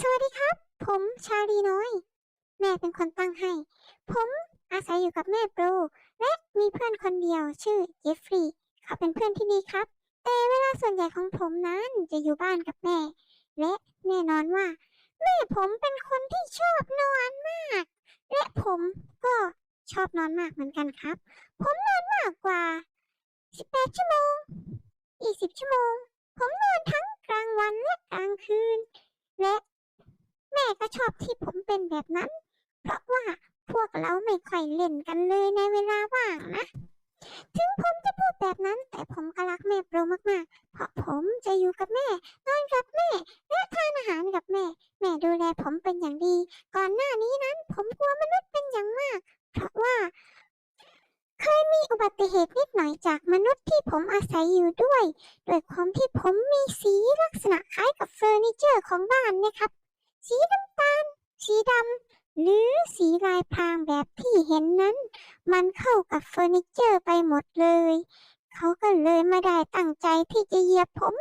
สวัสดีครับ ผมชาลีน้อย แม่เป็นคนตั้งให้ ผมอาศัยอยู่กับแม่โปรและมีเพื่อนคนเดียวชื่อเจฟฟรีย์เขาเป็นเพื่อนที่ดีครับ แต่เวลาส่วนใหญ่ของผมนั้นจะอยู่บ้านกับแม่ และแน่นอนว่า แม่ผมเป็นคนที่ชอบนอนมาก และผมก็ชอบนอนมากเหมือนกันครับ ผมนอนมากกว่า 18 ชั่วโมง 20 ชั่วโมง ผมนอนทั้งกลางวันและกลางคืน และ ก็ชอบที่ผมเป็นแบบนั้น เพราะว่าพวกเราไม่ค่อยเล่นกันเลยในเวลาว่างนะ ถึงผมจะพูดแบบนั้น แต่ผมก็รักแม่โปรมากๆ เพราะผมจะอยู่กับแม่ นอนกับแม่ และทานอาหารกับแม่ แม่ดูแลผมเป็นอย่างดี ก่อนหน้านี้นั้น ผมกลัวมนุษย์เป็นอย่างมาก เพราะว่า เคยมีอุบัติเหตุนิดหน่อยจากมนุษย์ที่ผมอาศัยอยู่ด้วย โดยความที่ผมมีสีลักษณะคล้ายกับเฟอร์นิเจอร์ของบ้านนะครับ สีน้ำตาล สีดำ หรือสีลายพรางแบบที่เห็นนั้น มันเข้ากับเฟอร์นิเจอร์ไปหมดเลย เขาก็เลยไม่ได้ตั้งใจที่จะเหยียบผม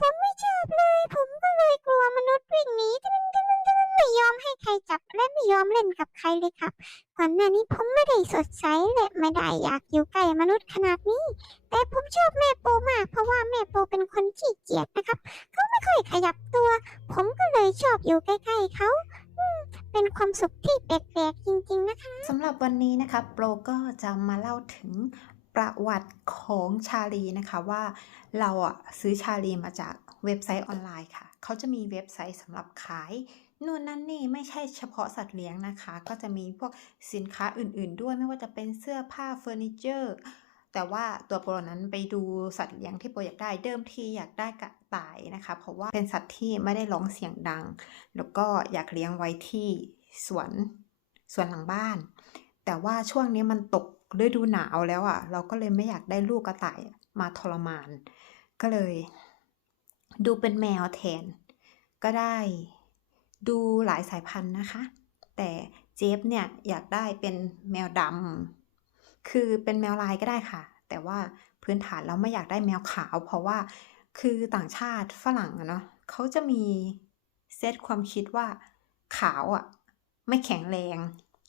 ผมไม่ชอบเลย ผมก็เลยกลัวมนุษย์วิ่งหนีตึ้งตึ้งตึ้ ไม่ยอมให้ใครจับและไม่ยอมเล่นกับใครเลยครับก่อนหน้านี้ผมไม่ได้สดใสและไม่ได้อยากอยู่ใกล้มนุษย์ขนาดนี้ แต่ผมชอบแม่โปมาก เพราะว่าแม่โปเป็นคนขี้เกียจนะครับเขาไม่ค่อยขยับตัว ผมก็เลยชอบอยู่ใกล้ๆเขาเป็นความสุขที่แปลกๆจริงๆนะคะสำหรับวันนี้นะคะโปรก็จะมาเล่าถึงประวัติของชาลีนะคะว่าเราอะซื้อชาลีมาจากเว็บไซต์ออนไลน์ค่ะ เขาจะมีเว็บไซต์สำหรับขาย นู่นนั่นนี่ไม่ใช่เฉพาะสัตว์เลี้ยงนะคะ ก็จะมีพวกสินค้าอื่น ๆ ด้วยไม่ว่าจะเป็นเสื้อผ้าเฟอร์นิเจอร์แต่ว่าตัวโปรนั้นไปดูสัตว์เลี้ยงที่โปรอยากได้เดิมทีอยากได้กระต่ายนะคะ เพราะว่าเป็นสัตว์ที่ไม่ได้ร้องเสียงดัง แล้วก็อยากเลี้ยงไว้ที่สวนสวนหลังบ้าน แต่ว่าช่วงนี้มันตกฤดูหนาวแล้วอะ เราก็เลยไม่อยากได้ลูกกระต่ายมาทรมาน ก็เลย ดูเป็นแมวแทน ก็ได้ ดูหลายสายพันธุ์นะคะ แต่เจฟเนี่ยอยากได้เป็นแมวดำคือเป็นแมวลายก็ได้ค่ะ แต่ว่าพื้นฐานเราไม่อยากได้แมวขาว เพราะว่าคือต่างชาติฝรั่งอะเนาะเขาจะมีเซตความคิดว่าขาวอะไม่แข็งแรง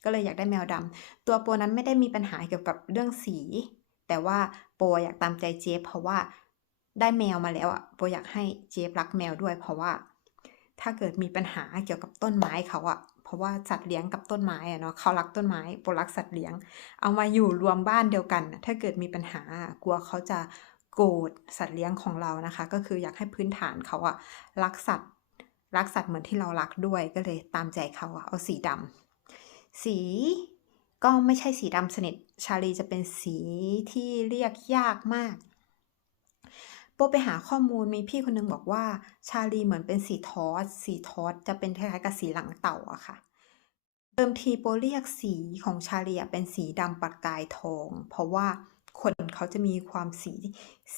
ก็เลยอยากได้แมวดำตัวโปนั้นไม่ได้มีปัญหาเกี่ยวกับเรื่องสี แต่ว่าโปอยากตามใจเจฟเพราะว่าได้แมวมาแล้วอะโปอยากให้เจฟรักแมวด้วยเพราะว่า ถ้าเกิดมีปัญหาเกี่ยวกับต้นไม้เขาอะเพราะว่าสัตว์เลี้ยงกับต้นไม้อะเนาะเขารักต้นไม้ปรักสัตว์เลี้ยง เอามาอยู่รวมบ้านเดียวกัน ถ้าเกิดมีปัญหาอะกลัวเขาจะโกรธสัตว์เลี้ยงของเรานะคะ ก็คืออยากให้พื้นฐานเขาอะรักสัตว์รักสัตว์เหมือนที่เรารักด้วยก็เลยตามใจเขาอะเอาสีดำสีก็ไม่ใช่สีดำสนิทชาลีจะเป็นสีที่เรียกยากมาก โปไปหาข้อมูลมีพี่คนนึงบอกว่า ชาลีเหมือนเป็นสีทอสสีทอสจะเป็นคล้ายๆกับสีหลังเต่าอะค่ะเดิมทีโปเรียกสีของชาลีเป็นสีดำประกายทอง เพราะว่าคนเขาจะมีความสี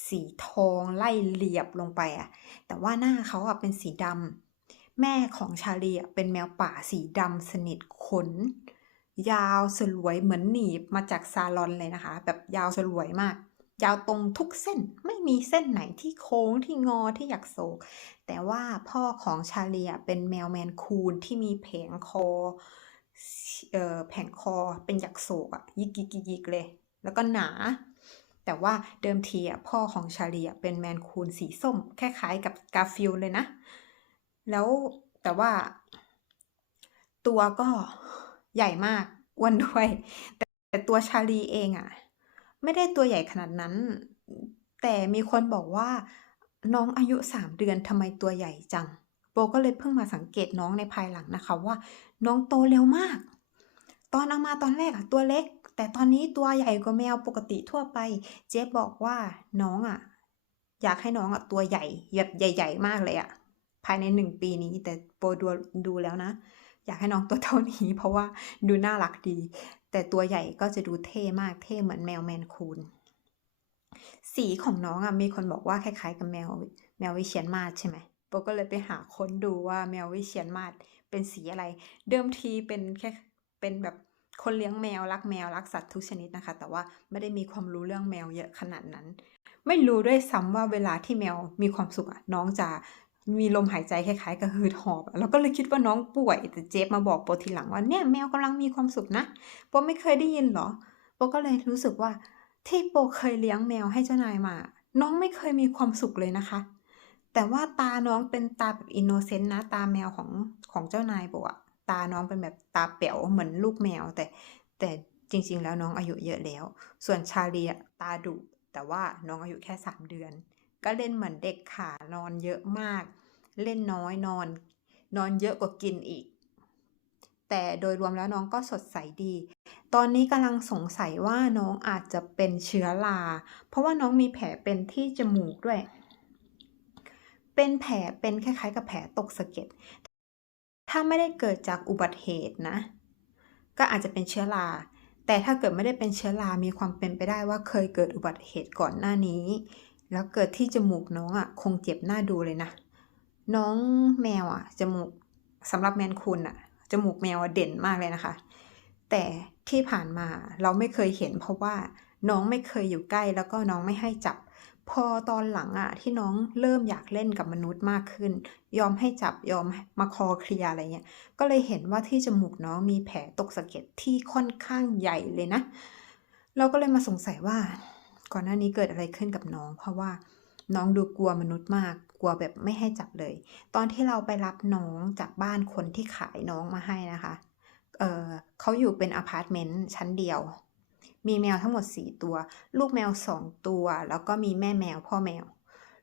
สีทองไล่เรียบลงไปอะแต่ว่าหน้าเขาอะเป็นสีดำแม่ของชาลีเป็นแมวป่าสีดำสนิทขน ยาวสลวยเหมือนหนีบมาจากซาลอนเลยนะคะ แบบยาวสลวยมาก ยาวตรงทุกเส้นไม่มีเส้นไหนที่โค้งที่งอที่อยากโศก แต่ว่าพ่อของชาลีอะเป็นแมวแมนคูนที่มีแผงคอเอ่อแผงคอเป็นหยักโศกอะยิกยิกยิกยิกเลย แล้วก็หนา แต่ว่าเดิมทีอะพ่อของชาลีอะเป็นแมนคูนสีส้มคล้ายๆกับกาฟิลเลยนะ แล้วแต่ว่า ตัวก็ใหญ่มากอ้วนด้วย แต่แต่ตัวชาลีเองอะ ไม่ได้ตัวใหญ่ขนาดนั้น แต่มีคนบอกว่าน้องอายุสามเดือนทำไมตัวใหญ่จัง โบก็เลยเพิ่งมาสังเกตน้องในภายหลังนะคะว่า น้องโตเร็วมาก ตอนเอามาตอนแรกอะตัวเล็ก แต่ตอนนี้ตัวใหญ่กว่าแมวปกติทั่วไป เจ๊บอกว่าน้องอะอยากให้น้องอะตัวใหญ่แบบใหญ่ ๆ มากเลยอะภายในหนึ่งปีนี้แต่โบดูดูแล้วนะ อยากให้น้องตัวเท่านี้ เพราะว่าดูน่ารักดี แต่ตัวใหญ่ก็จะดูเท่มากเท่เหมือนแมวแมนคูนสีของน้องอะมีคนบอกว่าคล้ายๆกับแมวแมววิเชียนมาศใช่ไหมโบก็เลยไปหาค้นดูว่าแมววิเชียนมาศเป็นสีอะไร เดิมทีเป็นแค่เป็นแบบคนเลี้ยงแมวรักแมวรักสัตว์ทุกชนิดนะคะ แต่ว่าไม่ได้มีความรู้เรื่องแมวเยอะขนาดนั้น ไม่รู้ด้วยซ้ำว่าเวลาที่แมวมีความสุขน้องจะ มีลมหายใจคล้ายๆกับหืดหอบอะเราก็เลยคิดว่าน้องป่วยแต่เจฟมาบอกโปทีหลังว่าเนี่ยแมวกำลังมีความสุขนะโปไม่เคยได้ยินเหรอโปก็เลยรู้สึกว่าที่โปเคยเลี้ยงแมวให้เจ้านายมา น้องไม่เคยมีความสุขเลยนะคะ แต่ว่าตาน้องเป็นตาแบบอินโนเซนต์นะ ตาแมวของของเจ้านายโปอะตาน้องเป็นแบบตาเป๋วเหมือนลูกแมว แต่แต่จริง ๆ แล้วน้องอายุเยอะแล้ว ส่วนชาลีตาดุแต่ว่าน้องอายุแค่สามเดือน ก็เล่นเหมือนเด็กขานอนเยอะมาก เล่นน้อยนอน นอนเยอะกว่ากินอีก แต่โดยรวมแล้วน้องก็สดใสดี ตอนนี้กำลังสงสัยว่าน้องอาจจะเป็นเชื้อรา เพราะว่าน้องมีแผลเป็นที่จมูกด้วย เป็นแผลเป็นคล้ายๆ กับแผลตกสะเก็ด ถ้าไม่ได้เกิดจากอุบัติเหตุนะ ก็อาจจะเป็นเชื้อราแต่ถ้าเกิดไม่ได้เป็นเชื้อรา มีความเป็นไปได้ว่าเคยเกิดอุบัติเหตุก่อนหน้านี้ แล้วเกิดที่จมูกน้องอะ่ะ คงเจ็บหน้าดูเลยนะ น้องแมวอะ่ะ จมูกสำหรับแมนคุณอะ่ะ จมูกแมวเด่นมากเลยนะคะ แต่ที่ผ่านมาเราไม่เคยเห็น เพราะว่าน้องไม่เคยอยู่ใกล้ แล้วก็น้องไม่ให้จับ พอตอนหลังอะที่น้องเริ่มอยากเล่นกับมนุษย์มากขึ้น ยอมให้จับยอมมาคอเคลียอะไรเงี้ย ก็เลยเห็นว่าที่จมูกน้องมีแผลตกสะเก็ดที่ค่อนข้างใหญ่เลยนะ เราก็เลยมาสงสัยว่า ก่อนหน้านี้เกิดอะไรขึ้นกับน้อง เพราะว่าน้องดูกลัวมนุษย์มาก กลัวแบบไม่ให้จับเลย ตอนที่เราไปรับน้องจากบ้านคนที่ขายน้องมาให้นะคะ เออเขาอยู่เป็นอพาร์ตเมนต์ชั้นเดียว มีแมวทั้งหมด 4 ตัว ลูกแมว 2 ตัว แล้วก็มีแม่แมว พ่อแมว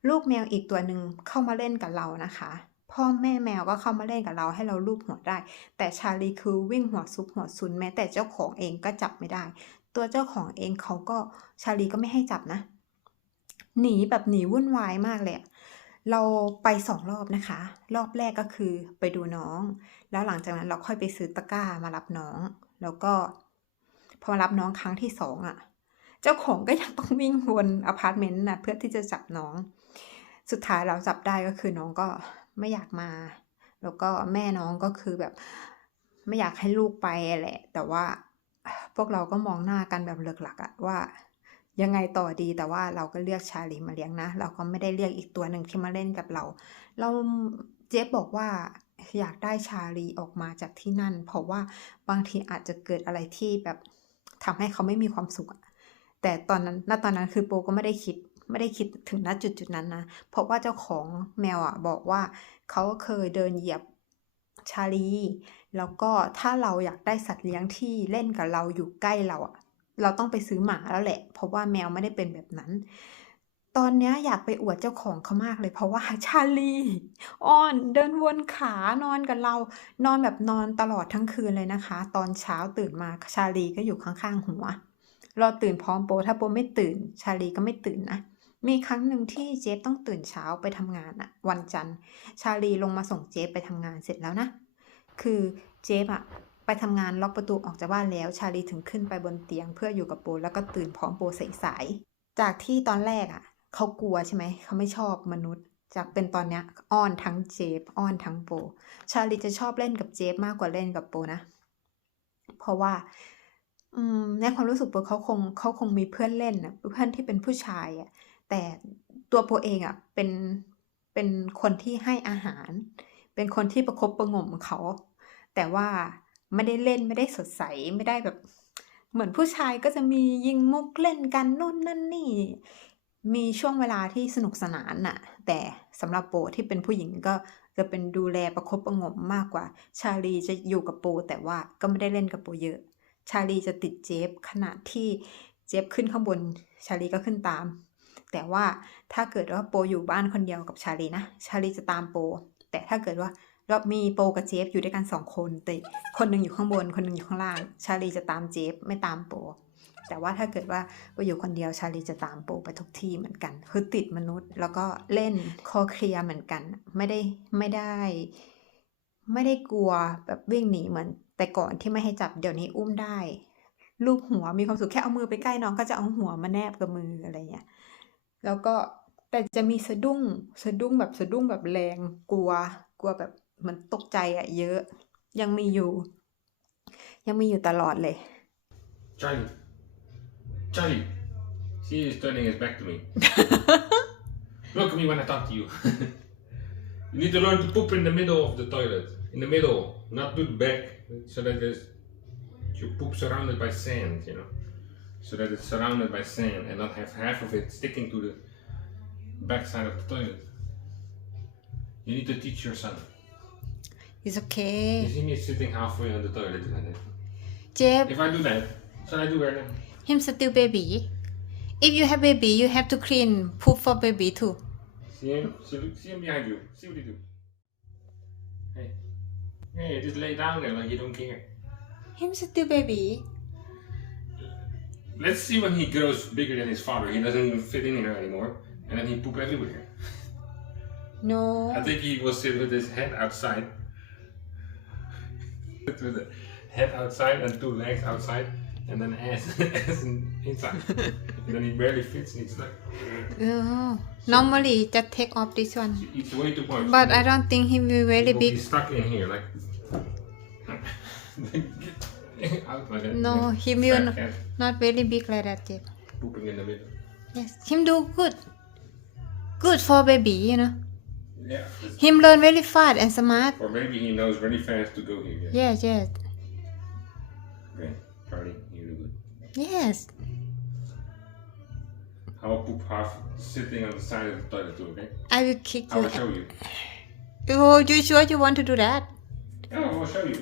ลูกแมวอีกตัวหนึ่งเข้ามาเล่นกับเรานะคะพ่อแม่แมวก็เข้ามาเล่นกับเราให้เราลูบหัวได้ แต่ชาลีคือวิ่งหัวซุกหัวซุนแม้แต่เจ้าของเองก็จับไม่ได้ ตัวเจ้าของเองเขาก็ชาลีก็ไม่ให้จับนะ หนีแบบหนีวุ่นวายมากเลยเราไปสองรอบนะคะ รอบแรกก็คือไปดูน้อง แล้วหลังจากนั้นเราค่อยไปซื้อตะกร้ามารับน้อง แล้วก็พอมารับน้องครั้งที่สองอะ่ะ เจ้าของก็ยังต้องวิ่งวนอพาร์ตเมนต์นะเพื่อที่จะจับน้อง สุดท้ายเราจับได้ก็คือน้องก็ไม่อยากมา แล้วก็แม่น้องก็คือแบบไม่อยากให้ลูกไปแหละ แต่ว่า พวกเราก็มองหน้ากันแบบเลิกหลักอะว่า ยังไงต่อดีแต่ว่าเราก็เลือกชาลีมาเลี้ยงนะ เราก็ไม่ได้เลือกอีกตัวหนึ่งที่มาเล่นกับเรา เราเจฟบอกว่าอยากได้ชาลีออกมาจากที่นั่น เพราะว่าบางทีอาจจะเกิดอะไรที่แบบทำให้เขาไม่มีความสุขแต่ตอนนั้นณตอนนั้นคือโปก็ไม่ได้คิดไม่ได้คิดถึงณจุดจุดๆนั้นนะ เพราะว่าเจ้าของแมวอะบอกว่าเขาเคยเดินเหยียบชาลี แล้วก็ถ้าเราอยากได้สัตว์เลี้ยงที่เล่นกับเราอยู่ใกล้เราอะเราต้องไปซื้อหมาแล้วแหละ เพราะว่าแมวไม่ได้เป็นแบบนั้น ตอนเนี้ยอยากไปอวดเจ้าของเขามากเลย เพราะว่าชาลีอ้อนเดินวนขานอนกับเรา นอนแบบนอนตลอดทั้งคืนเลยนะคะ ตอนเช้าตื่นมาชาลีก็อยู่ข้างๆหัวเราตื่นพร้อมโปถ้าโปไม่ตื่น ชาลีก็ไม่ตื่นนะมีครั้งหนึ่งที่เจฟต้องตื่นเช้าไปทำงานอะวันจันทร์ ชาลีลงมาส่งเจฟไปทำงานเสร็จแล้วนะ คือเจฟอะไปทำงานล็อกประตูออกจากบ้านแล้ว ชาลีถึงขึ้นไปบนเตียงเพื่ออยู่กับโปแล้วก็ตื่นพร้อมโปสาย จากที่ตอนแรกอะเขากลัวใช่ไหมเขาไม่ชอบมนุษย์ จากเป็นตอนเนี้ยอ้อนทั้งเจฟอ้อนทั้งโป ชาลีจะชอบเล่นกับเจฟมากกว่าเล่นกับโปนะ เพราะว่าอืมในความรู้สึกโปเขาคงเขาคงมีเพื่อนเล่นนะเพื่อนที่เป็นผู้ชายอะแต่ตัวโปเองอะเป็นเป็นคนที่ให้อาหาร เป็นคนที่ประคบประงมเขา แต่ว่าไม่ได้เล่นไม่ได้สดใสไม่ได้แบบ เหมือนผู้ชายก็จะมียิงมุกเล่นกันนู่นนั่นนี่ มีช่วงเวลาที่สนุกสนานน่ะ แต่สำหรับโปที่เป็นผู้หญิงก็จะเป็นดูแลประคบประงมมากกว่า ชาลีจะอยู่กับโปแต่ว่าก็ไม่ได้เล่นกับโปเยอะ ชาลีจะติดเจฟขณะที่เจฟขึ้นข้างบน ชาลีก็ขึ้นตาม แต่ว่าถ้าเกิดว่าโปอยู่บ้านคนเดียวกับชาลีนะ ชาลีจะตามโป แต่ถ้าเกิดว่า เรามีโปกับเจฟอยู่ด้วยกันสองคน แต่คนหนึ่งอยู่ข้างบน คนหนึ่งอยู่ข้างล่าง ชาลีจะตามเจฟไม่ตามโป แต่ว่าถ้าเกิดว่าโปอยู่คนเดียวชาลีจะตามโปไปทุกที่เหมือนกัน คือติดมนุษย์ แล้วก็เล่นคอเคลียเหมือนกัน ไม่ได้ไม่ได้ ไม่ได้กลัวแบบวิ่งหนีเหมือน แต่ก่อนที่ไม่ให้จับเดี๋ยวนี้อุ้มได้ลูบหัวมีความสุขแค่เอามือไปใกล้น้องก็จะเอาหัวมาแนบกับมืออะไรเงี้ยแล้วก็แต่จะมีสะดุ้งสะดุ้งแบบสะดุ้งแบบแรงกลัว กลัวแบบ มันตกใจอะเยอะ ยังมีอยู่ ยังมีอยู่ตลอดเลย Charlie. Charlie. See, he's turning his back to me. Look at me when I talk to you. You need to learn to poop in the middle of the toilet. In the middle, not to the back, so that there's your poop surrounded by sand, you know. So that it's surrounded by sand and not have half of it sticking to the back side of the toilet. You need to teach your son. It's okay. Eugene is sitting halfway on the toilet. Jeb, If I do that, shall I do where now? him still baby. If you have baby, you have to clean poop for baby too. See him? See, see him behind you. See what he do. Hey. Hey, just lay down there like you don't care. Him still baby. Let's see when he grows bigger than his father. He doesn't even fit in here anymore. And then he poop everywhere. No. I think he was sitting with his head outside with the head outside and two legs outside. And then ass, ass inside. and then he barely fits and he's like... oh, normally just take off this one It's way too much. but I don't think he will He very will big be stuck in here like... out like that. no he will not, not very big like that Jeff pooping in the middle. yes him do good good for baby you know Yeah. him learn very fast and smart Or maybe he knows very fast to go here. Yeah. yes yes Okay, Charlie, you do good. yes I will poop half sitting on the side of the toilet too, okay? I will kick I will you show you. oh you sure you want to do that Yeah, I will show you.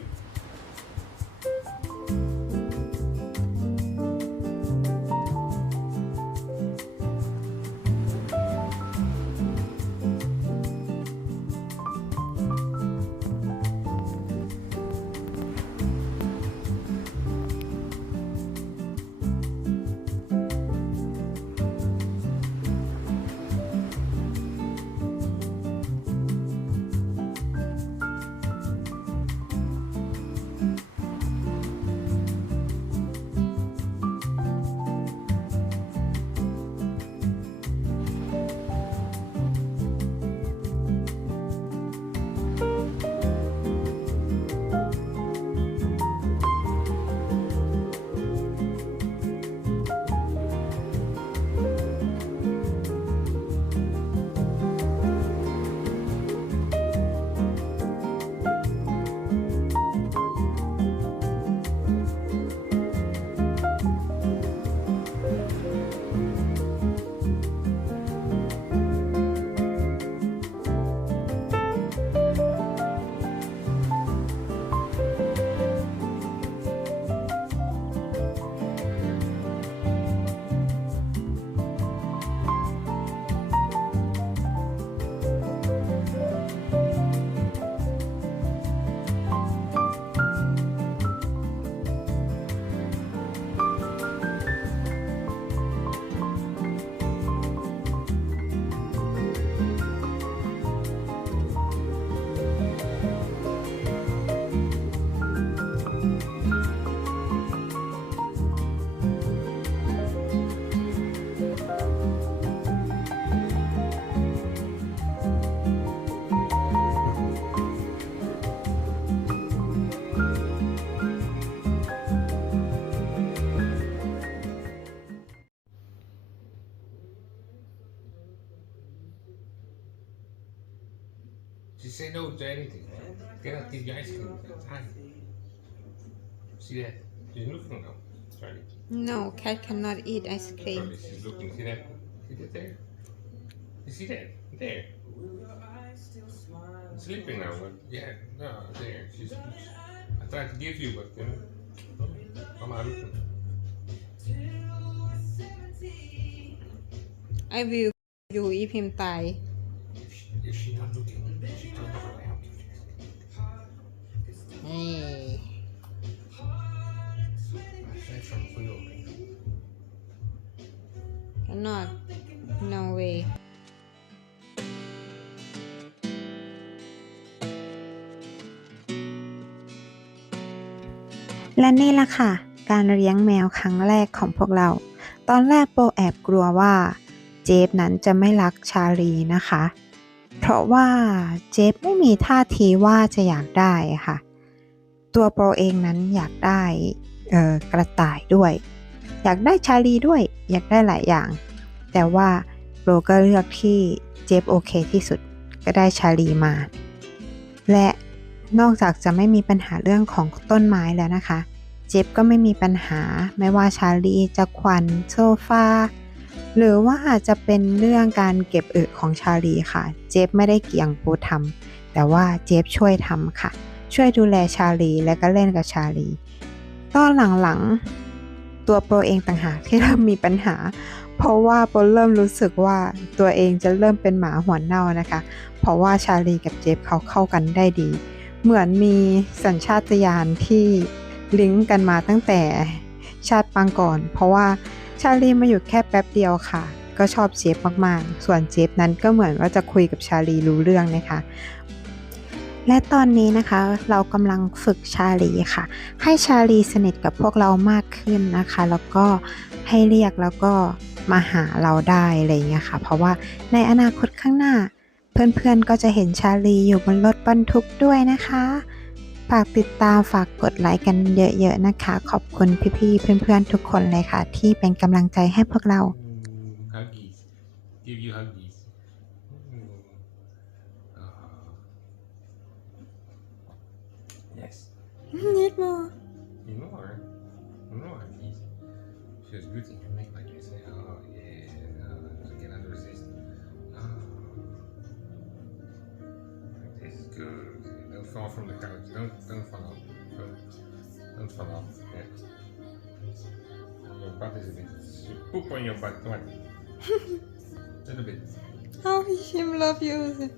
say no to anything. Get out, give you ice cream. Hi. See that? She's looking now. Charlie. No, cat cannot eat ice cream. Charlie, she's looking. See that? See that there? You see that? There. Sleeping now, but yeah, no, there. She's. I tried to give you, but you know, I'm out. I will you if him die. If she, if she not looking. นี่ I said something for you. cannot no way และนี่ละค่ะ การเลี้ยงแมวครั้งแรกของพวกเรา ตอนแรกโปแอบกลัวว่าเจฟนั้นจะไม่รักชาลีนะคะ เพราะว่าเจฟไม่มีท่าทีว่าจะอยากได้ค่ะ ตัวโปรเองนั้นอยากได้กระต่ายด้วย อยากได้ชาลีด้วย อยากได้หลายอย่าง แต่ว่าโปรก็เลือกที่เจฟโอเคที่สุดก็ได้ชาลีมา และนอกจากจะไม่มีปัญหาเรื่องของต้นไม้แล้วนะคะ เจฟก็ไม่มีปัญหาไม่ว่าชาลีจะควันโซฟาหรือว่าอาจจะเป็นเรื่องการเก็บอึของชาลีค่ะ เจฟไม่ได้เกี่ยงปูทำแต่ว่าเจฟช่วยทำค่ะ ช่วยดูแลชาลีและก็เล่นกับชาลีตอนหลังๆ ตัวโปรเองต่างหากที่เริ่มมีปัญหา เพราะว่าโปรเริ่มรู้สึกว่าตัวเองจะเริ่มเป็นหมาหัวเน่านะคะ เพราะว่าชาลีกับเจฟเขาเข้ากันได้ดี เหมือนมีสัญชาตญาณที่ลิงก์กันมาตั้งแต่ชาติปางก่อน เพราะว่าชาลีมาอยู่แค่แป๊บเดียวค่ะ ก็ชอบเจฟมากๆ ส่วนเจฟนั้นก็เหมือนว่าจะคุยกับชาลีรู้เรื่องนะคะ และตอนนี้นะคะเรากำลังฝึกชาลีค่ะ ให้ชาลีสนิทกับพวกเรามากขึ้นนะคะ แล้วก็ให้เรียกแล้วก็มาหาเราได้อะไรอย่างเงี้ยค่ะ เพราะว่าในอนาคตข้างหน้า เพื่อนๆก็จะเห็นชาลีอยู่บนรถบรรทุกด้วยนะคะฝากติดตามฝากกดไลค์กันเยอะๆนะคะ ขอบคุณพี่ๆเพื่อนๆทุกคนเลยค่ะ ที่เป็นกำลังใจให้พวกเรา huggies. Give you huggies. Need more. Know her. You know huggies. Feels good in your neck, like you say. Oh yeah. Uh, I cannot resist. Ah. This is good. Don't fall from the couch. Don't don't fall off. Don't, don't fall off. Yeah. Your butt is a bit. You poop on your butt. Come on. Little bit. How him love you.